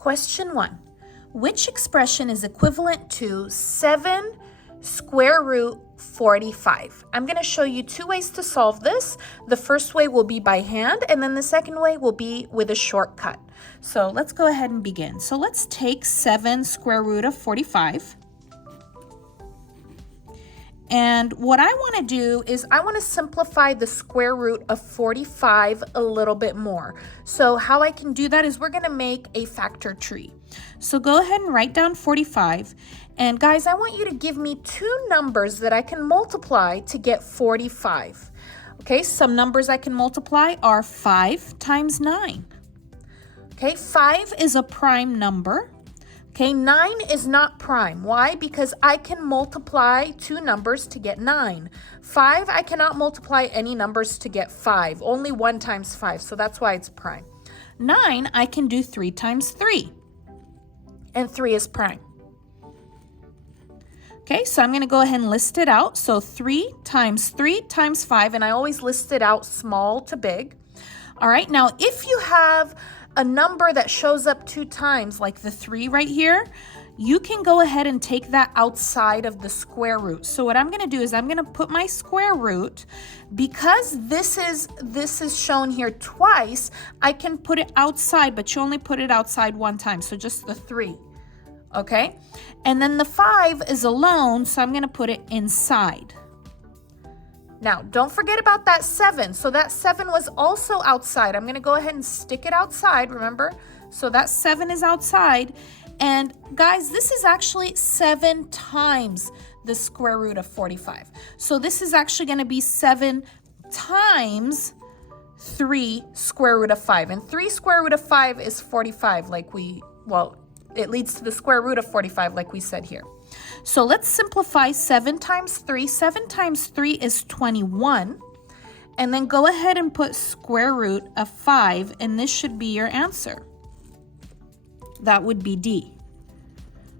Question 1. Which expression is equivalent to 7 square root 45? I'm going to show you two ways to solve this. The first way will be by hand, and then the second way will be with a shortcut. So let's go ahead and begin. So let's take 7 square root of 45. And what I want to do is I want to simplify the square root of 45 a little bit more. So how I can do that is we're going to make a factor tree. So go ahead and write down 45. And guys, I want you to give me two numbers that I can multiply to get 45. Okay, some numbers I can multiply are 5 times 9. Okay, 5 is a prime number. Okay, 9 is not prime. Why? Because I can multiply two numbers to get 9. 5, I cannot multiply any numbers to get 5. Only 1 times 5, so that's why it's prime. 9, I can do 3 times 3. And 3 is prime. Okay, so I'm going to go ahead and list it out. So 3 times 5, and I always list it out small to big. All right, now if you have a number that shows up 2 times, like the 3 right here, you can go ahead and take that outside of the square root. So what I'm going to do is I'm going to put my square root, because this is shown here twice, I can put it outside, but you only put it outside 1 time, so just the 3. Okay, and then the 5 is alone, so I'm going to put it inside. Now, don't forget about that 7. So that 7 was also outside. I'm going to go ahead and stick it outside, remember? So that 7 is outside. And guys, this is actually 7 times the square root of 45. So this is actually going to be 7 times 3 square root of 5. And 3 square root of 5 is 45, it leads to the square root of 45, like we said here. So let's simplify 7 times 3. 7 times 3 is 21. And then go ahead and put square root of 5, and this should be your answer. That would be D.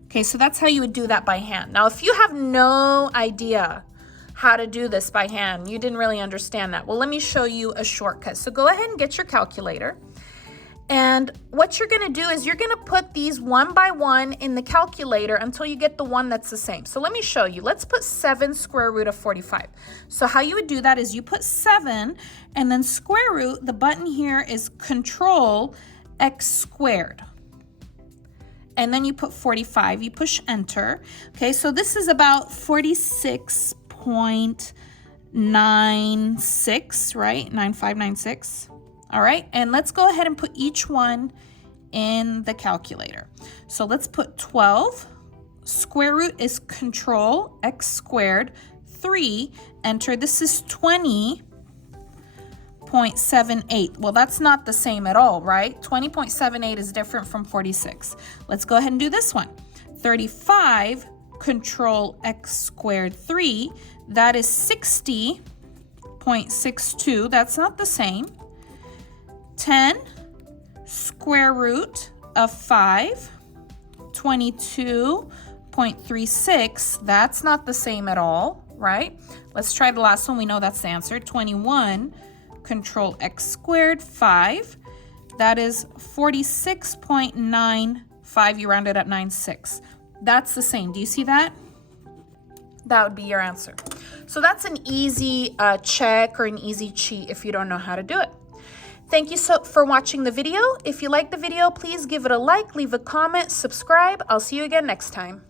Okay, so that's how you would do that by hand. Now, if you have no idea how to do this by hand, you didn't really understand that, well, let me show you a shortcut. So go ahead and get your calculator. And what you're going to do is you're going to put these one by one in the calculator until you get the one that's the same. So let me show you. Let's put 7 square root of 45. So how you would do that is you put 7 and then square root, the button here is Control X squared. And then you put 45, you push enter. Okay, so this is about 46.96, right? 9596. All right, and let's go ahead and put each one in the calculator. So let's put 12, square root is Control X squared, 3, enter. This is 20.78. Well, that's not the same at all, right? 20.78 is different from 46. Let's go ahead and do this one. 35, Control X squared, 3, that is 60.62. That's not the same. 10 square root of 5, 22.36, that's not the same at all, right? Let's try the last one. We know that's the answer. 21, Control X squared, 5, that is 46.95, you rounded up 96. That's the same. Do you see that? That would be your answer. So that's an easy check or an easy cheat if you don't know how to do it. Thank you for watching the video. If you like the video, please give it a like, leave a comment, subscribe. I'll see you again next time.